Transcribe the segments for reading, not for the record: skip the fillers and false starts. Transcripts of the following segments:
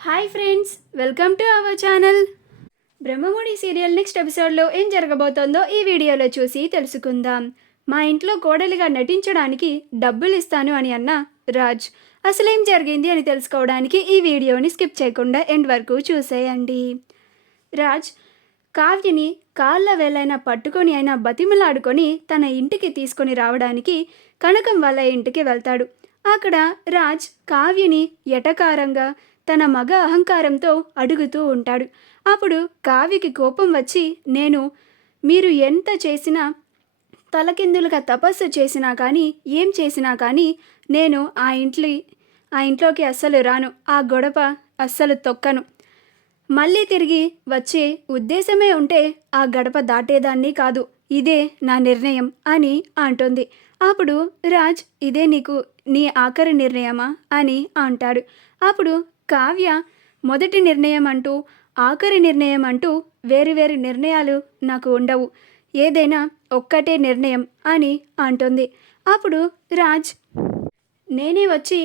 Hi friends, welcome to our channel. Brahmamudi serial next ఎపిసోడ్లో ఏం జరగబోతోందో ఈ వీడియోలో చూసి తెలుసుకుందాం. మా ఇంట్లో కోడలిగా నటించడానికి డబ్బులు ఇస్తాను అని అన్న రాజ్ అసలేం జరిగింది అని తెలుసుకోవడానికి ఈ వీడియోని స్కిప్ చేయకుండా ఎండ్ వరకు చూసేయండి. రాజ్ కావ్యని కాళ్ళ వేలైనా పట్టుకొని అయినా బతిమలాడుకొని తన ఇంటికి తీసుకొని రావడానికి కనకం వాళ్ళ ఇంటికి వెళ్తాడు. అక్కడ రాజ్ కావ్యని ఎటకారంగా తన మగ అహంకారంతో అడుగుతూ ఉంటాడు. అప్పుడు కావ్యకి కోపం వచ్చి, మీరు ఎంత చేసినా తలకిందులుగా తపస్సు చేసినా కానీ ఏం చేసినా కానీ నేను ఆ ఇంట్లోకి అస్సలు రాను, ఆ గొడవ అస్సలు తొక్కను, మళ్ళీ తిరిగి వచ్చే ఉద్దేశమే ఉంటే ఆ గడప దాటేదాన్ని కాదు, ఇదే నా నిర్ణయం అని అంటుంది. అప్పుడు రాజ్ ఇదే నీ ఆఖరి నిర్ణయమా అని అంటాడు. అప్పుడు కావ్య మొదటి నిర్ణయం అంటూ ఆఖరి నిర్ణయం అంటూ వేరు నిర్ణయాలు నాకు ఉండవు, ఏదైనా ఒక్కటే నిర్ణయం అని అంటుంది. అప్పుడు రాజ్ నేనే వచ్చి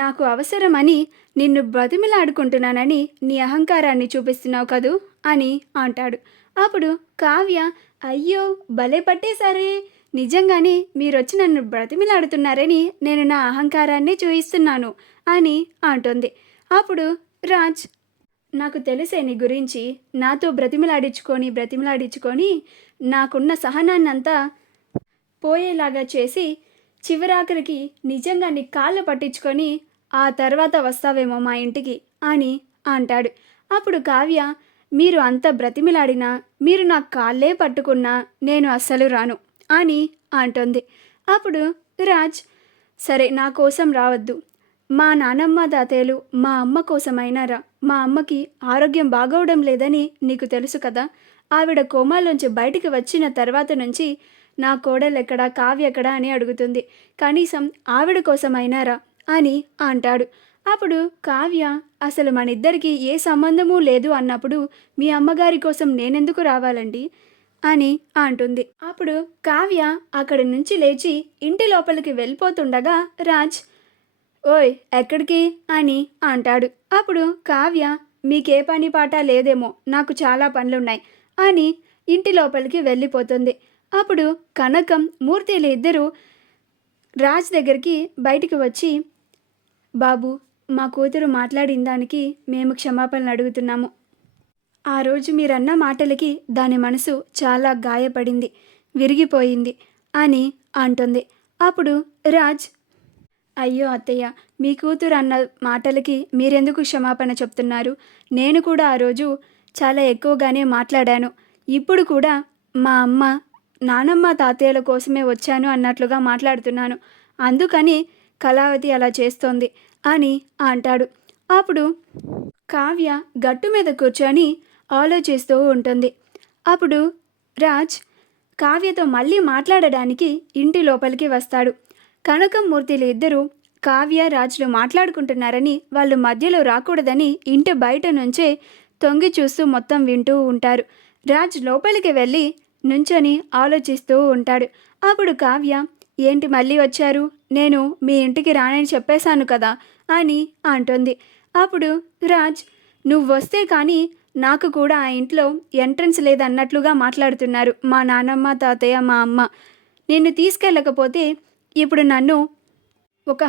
నాకు అవసరమని నిన్ను బ్రతిమిలాడుకుంటున్నానని నీ అహంకారాన్ని చూపిస్తున్నావు కదూ అని అంటాడు. అప్పుడు కావ్య అయ్యో భలే పట్టేశారే, నిజంగానే మీరొచ్చి నన్ను బ్రతిమిలాడుతున్నారని నేను నా అహంకారాన్ని చూపిస్తున్నాను అని అంటుంది. అప్పుడు రాజ్ నాకు తెలిసే నీ గురించి, నాతో బ్రతిమిలాడించుకొని నాకున్న సహనాన్నంతా పోయేలాగా చేసి చివరాఖరికి నిజంగా నీ కాళ్ళు పట్టించుకొని ఆ తర్వాత వస్తావేమో మా ఇంటికి అని అంటాడు. అప్పుడు కావ్య మీరు అంత బ్రతిమిలాడినా, మీరు నా కాళ్ళే పట్టుకున్నా నేను అస్సలు రాను అని అంటుంది. అప్పుడు రాజ్ సరే నా కోసం రావద్దు, మా నానమ్మ తాతయ్యలు మా అమ్మ కోసమైనా రా, మా అమ్మకి ఆరోగ్యం బాగోవడం లేదని నీకు తెలుసు కదా, ఆవిడ కోమాలోంచి బయటికి వచ్చిన తర్వాత నుంచి నా కోడలెక్కడా కావ్య ఎక్కడా అని అడుగుతుంది, కనీసం ఆవిడ కోసమైనా రా అని అంటాడు. అప్పుడు కావ్య అసలు మనిద్దరికీ ఏ సంబంధమూ లేదు అన్నప్పుడు మీ అమ్మగారి కోసం నేనెందుకు రావాలండి అని అంటుంది. అప్పుడు కావ్య అక్కడి నుంచి లేచి ఇంటి లోపలికి వెళ్ళిపోతుండగా రాజ్ ఓయ్ ఎక్కడికి అని అంటాడు. అప్పుడు కావ్య మీకే పని పాట లేదేమో, నాకు చాలా పనులున్నాయి అని ఇంటి లోపలికి వెళ్ళిపోతుంది. అప్పుడు కనకం మూర్తిలు ఇద్దరూ రాజ్ దగ్గరికి బయటికి వచ్చి బాబు మా కూతురు మాట్లాడిన దానికి మేము క్షమాపణలు అడుగుతున్నాము, ఆ రోజు మీరన్న మాటలకి దాని మనసు చాలా గాయపడింది, విరిగిపోయింది అని అంటుంది. అప్పుడు రాజ్ అయ్యో అత్తయ్య, మీ కూతురు అన్న మాటలకి మీరెందుకు క్షమాపణ చెప్తున్నారు, నేను కూడా ఆ రోజు చాలా ఎక్కువగానే మాట్లాడాను, ఇప్పుడు కూడా మా అమ్మ నానమ్మ తాతయ్యల కోసమే వచ్చాను అన్నట్లుగా మాట్లాడుతున్నాను, అందుకని కళావతి అలా చేస్తోంది అని అంటాడు. అప్పుడు కావ్య గట్టు మీద కూర్చొని ఆలోచిస్తూ ఉంటుంది. అప్పుడు రాజ్ కావ్యతో మళ్ళీ మాట్లాడడానికి ఇంటి లోపలికి వస్తాడు. కనకం మూర్తిలు ఇద్దరూ కావ్య రాజులు మాట్లాడుకుంటున్నారని, వాళ్ళు మధ్యలో రాకూడదని ఇంటి బయట నుంచే తొంగి చూస్తూ మొత్తం వింటూ ఉంటారు. రాజ్ లోపలికి వెళ్ళి నుంచొని ఆలోచిస్తూ ఉంటాడు. అప్పుడు కావ్య ఏంటి మళ్ళీ వచ్చారు, నేను మీ ఇంటికి రానని చెప్పేశాను కదా అని అంటుంది. అప్పుడు రాజ్ నువ్వు వస్తే కానీ నాకు కూడా ఆ ఇంట్లో ఎంట్రన్స్ లేదన్నట్లుగా మాట్లాడుతున్నారు మా నానమ్మ తాతయ్య మా అమ్మ, నిన్ను తీసుకెళ్ళకపోతే ఇప్పుడు నన్ను ఒక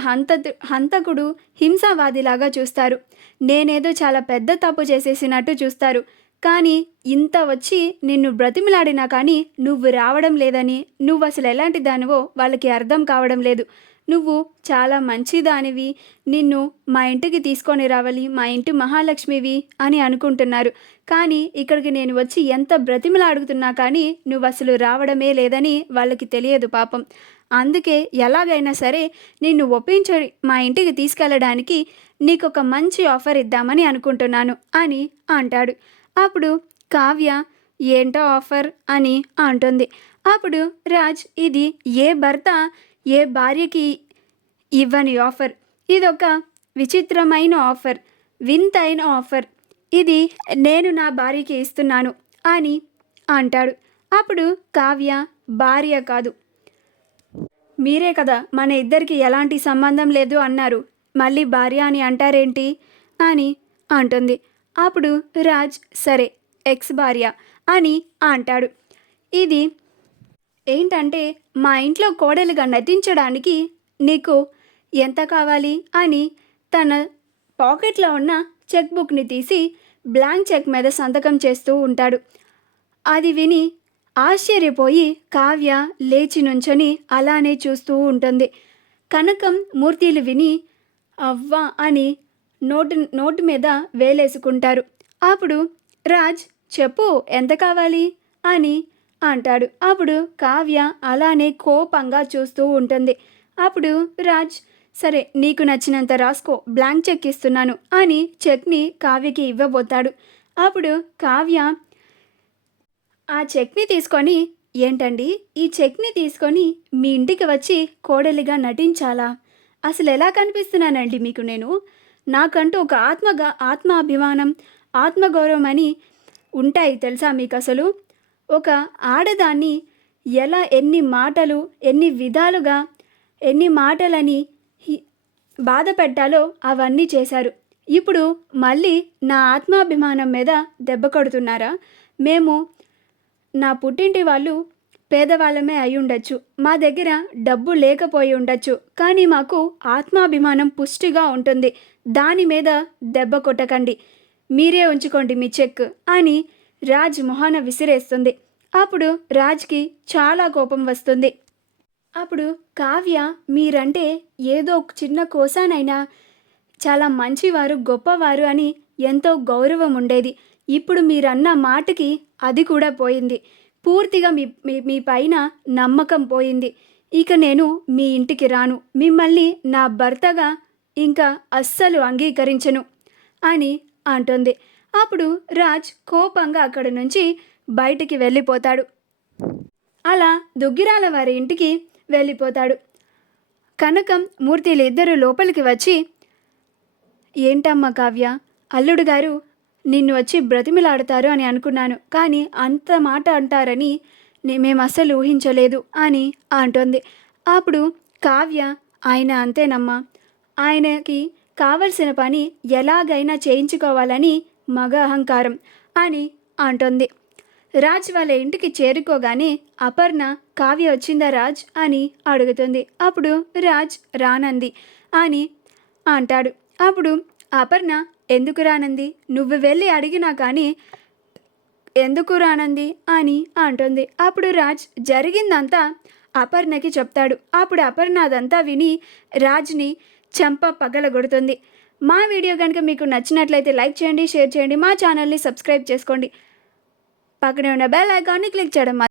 హంతకుడు హింసావాదిలాగా చూస్తారు, నేనేదో చాలా పెద్ద తప్పు చేసేసినట్టు చూస్తారు, కానీ ఇంత వచ్చి నిన్ను బ్రతిమిలాడినా కానీ నువ్వు రావడం లేదని, నువ్వు అసలు ఎలాంటి దానివో వాళ్ళకి అర్థం కావడం లేదు, నువ్వు చాలా మంచిదానివి, నిన్ను మా ఇంటికి తీసుకొని రావాలి, మా ఇంటి మహాలక్ష్మివి అని అనుకుంటున్నారు, కానీ ఇక్కడికి నేను వచ్చి ఎంత బ్రతిమలాడుతున్నా కానీ నువ్వు అసలు రావడమే లేదని వాళ్ళకి తెలియదు పాపం, అందుకే ఎలాగైనా సరే నిన్ను ఒప్పించి మా ఇంటికి తీసుకెళ్ళడానికి నీకు ఒక మంచి ఆఫర్ ఇద్దామని అనుకుంటున్నాను అని అంటాడు. అప్పుడు కావ్య ఏంటో ఆఫర్ అని అంటుంది. అప్పుడు రాజ్ ఇది ఏ భర్త ఏ భార్యకి ఇవ్వని ఆఫర్, ఇదొక విచిత్రమైన ఆఫర్, వింతైన ఆఫర్, ఇది నేను నా భార్యకి ఇస్తున్నాను అని అంటాడు. అప్పుడు కావ్య భార్య కాదు, మీరే కదా మన ఇద్దరికి ఎలాంటి సంబంధం లేదు అన్నారు, మళ్ళీ భార్య అని అంటారేంటి అని అంటుంది. అప్పుడు రాజ్ సరే ఎక్స్ భార్య అని అంటాడు. ఇది ఏంటంటే మా ఇంట్లో కోడలుగా నటించడానికి నీకు ఎంత కావాలి అని తన పాకెట్లో ఉన్న చెక్ బుక్ని తీసి బ్లాంక్ చెక్ మీద సంతకం చేస్తూ ఉంటాడు. అది విని ఆశ్చర్యపోయి కావ్య లేచి నుంచొని అలానే చూస్తూ ఉంటుంది. కనకం మూర్తిలు విని అవ్వా అని నోటు మీద వేలేసుకుంటారు. అప్పుడు రాజ్ చెప్పు ఎంత కావాలి అని అంటాడు. అప్పుడు కావ్య అలానే కోపంగా చూస్తూ ఉంటుంది. అప్పుడు రాజ్ సరే నీకు నచ్చినంత రాసుకో, బ్లాంక్ చెక్ ఇస్తున్నాను అని చెక్ని కావ్యకి ఇవ్వబోతాడు. అప్పుడు కావ్య ఆ చెక్ని తీసుకొని ఏంటండి ఈ చెక్ని తీసుకొని మీ ఇంటికి వచ్చి కోడలిగా నటించాలా? అసలు ఎలా కనిపిస్తున్నానండి మీకు నేను? నాకంటూ ఒక ఆత్మాభిమానం ఆత్మగౌరవం అని ఉంటాయి తెలుసా మీకు? అసలు ఒక ఆడదాన్ని ఎలా ఎన్ని మాటలు ఎన్ని విధాలుగా ఎన్ని మాటలని బాధ పెట్టాలో అవన్నీ చేశారు. ఇప్పుడు మళ్ళీ నా ఆత్మాభిమానం మీద దెబ్బ కొడుతున్నారా? మేము నా పుట్టింటి వాళ్ళు పేదవాళ్ళమే అయి ఉండొచ్చు, మా దగ్గర డబ్బు లేకపోయి ఉండొచ్చు, కానీ మాకు ఆత్మాభిమానం పుష్టిగా ఉంటుంది. దాని మీద దెబ్బ కొట్టకండి, మీరే ఉంచుకోండి మీ చెక్ అని రాజ్ మొహాన విసిరేస్తుంది. అప్పుడు రాజ్కి చాలా కోపం వస్తుంది. అప్పుడు కావ్య మీరంటే ఏదో చిన్న కోసానైనా చాలా మంచివారు గొప్పవారు అని ఎంతో గౌరవం ఉండేది. ఇప్పుడు మీరన్న మాటకి అది కూడా పోయింది. పూర్తిగా మీ పైన నమ్మకం పోయింది. ఇక నేను మీ ఇంటికి రాను, మిమ్మల్ని నా భర్తగా ఇంకా అస్సలు అంగీకరించను అని అంటుంది. అప్పుడు రాజ్ కోపంగా అక్కడి నుంచి బయటికి వెళ్ళిపోతాడు. అలా దుగ్గిరాల వారి ఇంటికి వెళ్ళిపోతాడు. కనకం మూర్తిలు ఇద్దరు లోపలికి వచ్చి ఏంటమ్మా కావ్య, అల్లుడు గారు నిన్ను వచ్చి బ్రతిమిలాడతారు అని అనుకున్నాను, కానీ అంత మాట అంటారని మేము అస్సలు ఊహించలేదు అని అంటుంది. అప్పుడు కావ్య ఆయన అంతేనమ్మా, ఆయనకి కావలసిన పని ఎలాగైనా చేయించుకోవాలని మగ అహంకారం అని అంటుంది. రాజ్ వాళ్ళ ఇంటికి చేరుకోగానే అపర్ణ కావ్య వచ్చిందా రాజ్ అని అడుగుతుంది. అప్పుడు రాజ్ రానంది అని అంటాడు. అప్పుడు అపర్ణ ఎందుకు రానంది, నువ్వు వెళ్ళి అడిగినా కానీ ఎందుకు రానంది అని అంటుంది. అప్పుడు రాజ్ జరిగిందంతా అపర్ణకి చెప్తాడు. అప్పుడు అపర్ణ అదంతా విని రాజ్ని చెంప పగలగొడుతుంది. మా వీడియో కనుక మీకు నచ్చినట్లయితే లైక్ చేయండి, షేర్ చేయండి, మా ఛానల్ని సబ్స్క్రైబ్ చేసుకోండి, పక్కనే ఉన్న బెల్ ఐకాన్ని క్లిక్ చేయడం